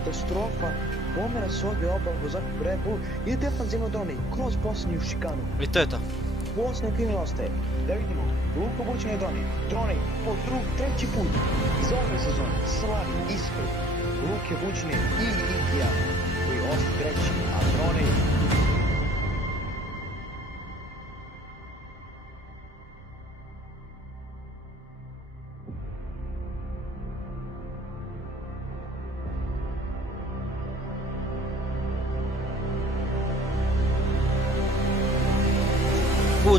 katastrofa, pomera se odbije obavu za Red Bull i defanzivno droni kroz posljednju šikanu. I to je to. Posljednja krivina ostaje. Da vidimo, Luka Vučin je droni po treći put za ove sezone slavi ispred Luke Vučine i Igija koji ostaje treći, a droni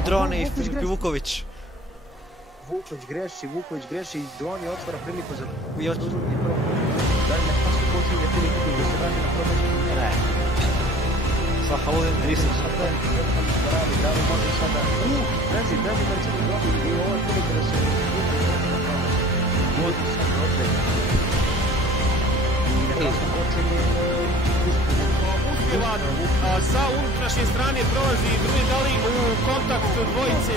Drone i Filip Vuković. Vuković greši i Droni otvara priliku za... I još... Da li na pasu počinje Filip Vuković da se vrati na probačku? Ne. Sa Haludin 300. Da li može sada... Brezi recimo Droni i ovo je prilika da se... Vodi sad opet. I na pasu počinje... Sa unutrašnje strane prolazi drugi dali u kontakt dvojice.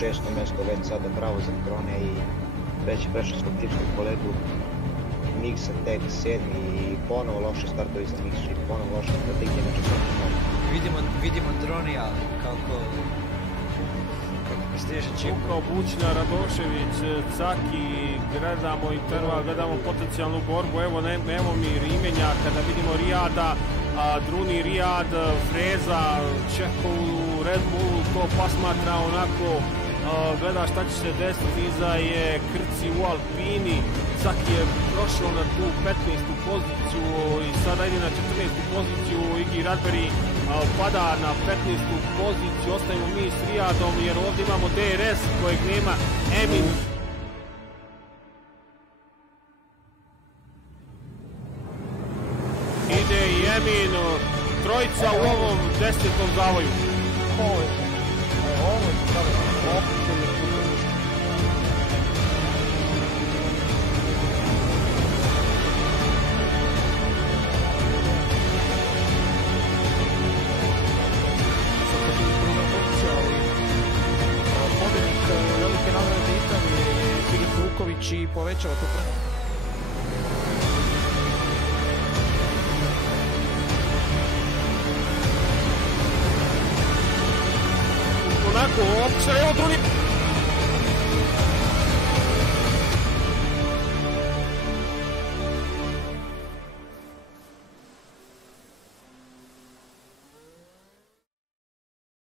Šesto mjesto već sada pravo za Drone i već je prešao svog tipskog kolegu Mixa tek 7. i ponovo loše startovi za Mixa i ponovo loše strategije na četvrtom. Vidimo Dronija kako stiže čim. Luka Vučina, Radošević, Caki, gledamo interval, gledamo potencijalnu borbu, evo mi Rimenja, kada vidimo Rijada, Druni Rijad, Freza, Čeko u Red Bullu, to pasmatra onako, gleda šta će se desiti, iza je Krci u Alpini, Caki je prošao na tu 15. poziciju i sada ide na 14. poziciju, Igi Radberi pada na 15. poziciju, ostajemo mi s Rijadom jer ovdje imamo DRS kojeg nema Emin. Ide i Emin, trojica u ovom 10. zavoju. Velike nagrade Italije, Filip Vuković i povećava to pravo. Onako, opće, evo drugi...